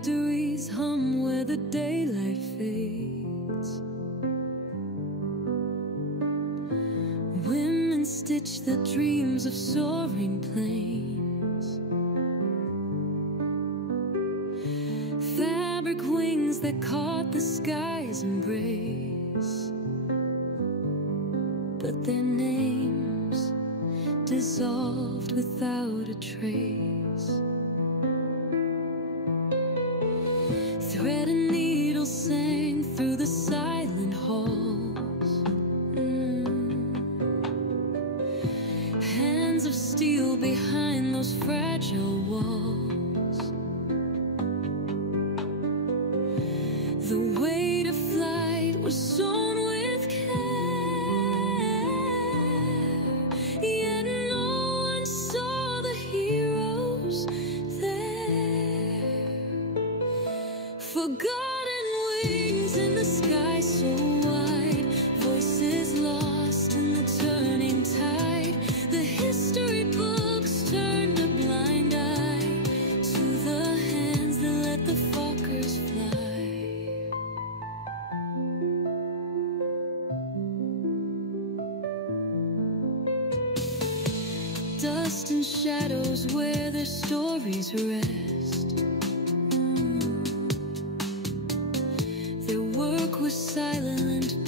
factories hum where the daylight fades. Women stitch their dreams of soaring planes. Fabric wings that caught the sky's embrace, but their names dissolved without a trace. Thread and needle sang through the silent halls. Hands of steel behind those fragile walls. The weight of flight was sewn with care, yet no one saw the heroes there. Forgotten wings in the sky so wide, voices lost in the turning tide. The history books turned a blind eye to the hands that let the Fokkers fly. Dust and shadows where their stories rest. Their work was silent